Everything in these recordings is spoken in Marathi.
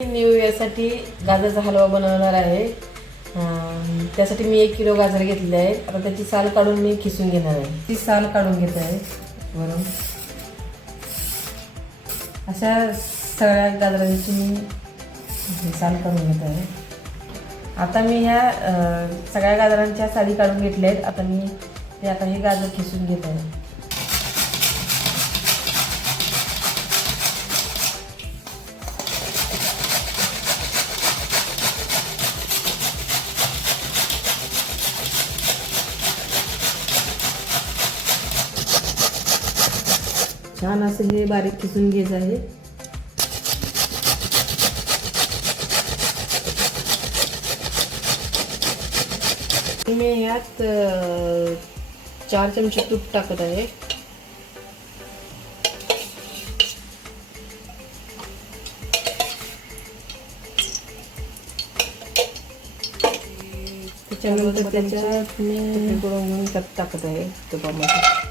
न्यू इयरसाठी गाजराचा हलवा बनवणार आहे। त्यासाठी मी 1 किलो गाजर घेतले आहे। आता त्याची साल काढून मी खिसून घेणार आहे। ती साल काढून घेत आहे वरून। अशा सगळ्या गाजरांची मी साल काढून घेत आहे। आता मी ह्या सगळ्या गाजरांच्या साली काढून घेतल्या आहेत। आता हे गाजर खिसून घेत आहे। छान असं हे बारीक खिसून घ्यायचं आहे। मी यात 4 चमचे तूप टाकत आहे। त्याच्यानंतर त्याच्यात मी गुळवून टाकत आहे तुपामध्ये।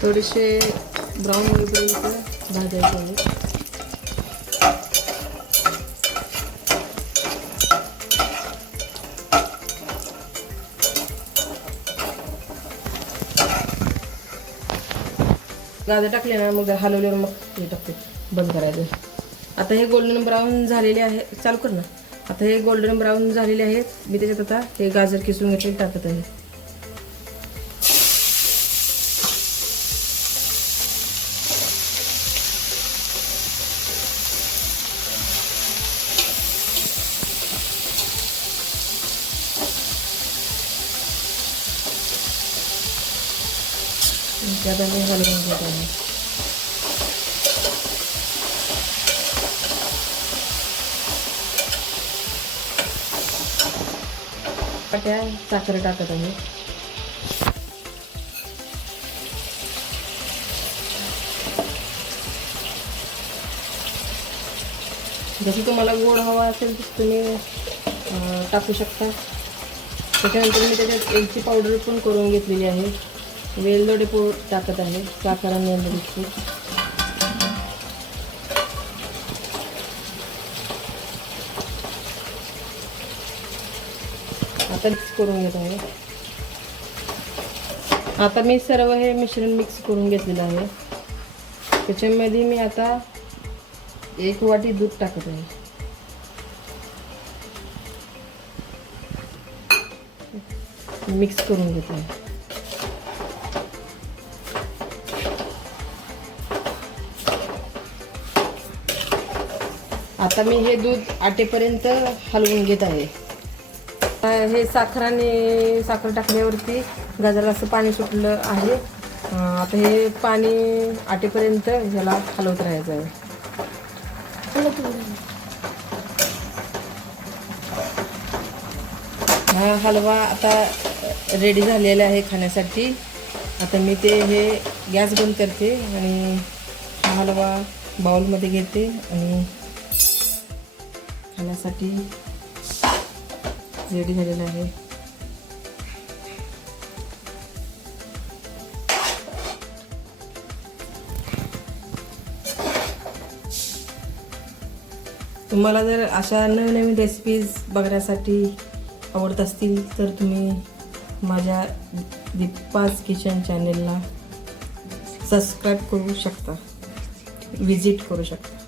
थोडेसे ब्राऊन होईपर्यंत भाजायचे आहे। गाजर टाकले ना मग हलवल्यावर मग हे टाकते बंद करायचं। आता हे गोल्डन ब्राऊन झालेले आहे। चालू कर ना। आता हे गोल्डन ब्राऊन झालेले आहेत। मी त्याच्यात आता हे गाजर किसून घेतले टाकत आहे। त्यात मी हलवून घेत आहे। त्या साखर टाकत आहे। जसं तुम्हाला गोड हवा असेल तर तुम्ही टाकू शकता। त्याच्यानंतर मी त्याच्यात वेलची पावडर पण करून घेतलेली आहे। वेलदोडे पूड टाकत आहे। साखर आणि वेलदोडे पूड आता मिक्स करून घेत आहे। आता मी सर्व हे मिश्रण मिक्स करून घेतलेलं आहे। त्याच्यामध्ये मी आता 1 वाटी दूध टाकत आहे। मिक्स करून घेत आहे। आता मी हे दूध आटेपर्यंत हलवून घेत आहे। हे साखर टाकल्यावरती गाजराला असं पाणी सुटलं आहे। आता हे पाणी आटेपर्यंत ह्याला हलवत राहायचं आहे। हा हलवा आता रेडी झालेला आहे खाण्यासाठी। आता मी हे गॅस बंद करते आणि हा हलवा बाउलमध्ये घेते आणि खाण्यासाठी रेडी झालेला आहे। तुम्हाला जर अशा नवीन रेसिपीज बघण्यासाठी आवडत असतील तर तुम्ही माझ्या दीपाज किचन चॅनेलला सबस्क्राईब करू शकता, विजिट करू शकता।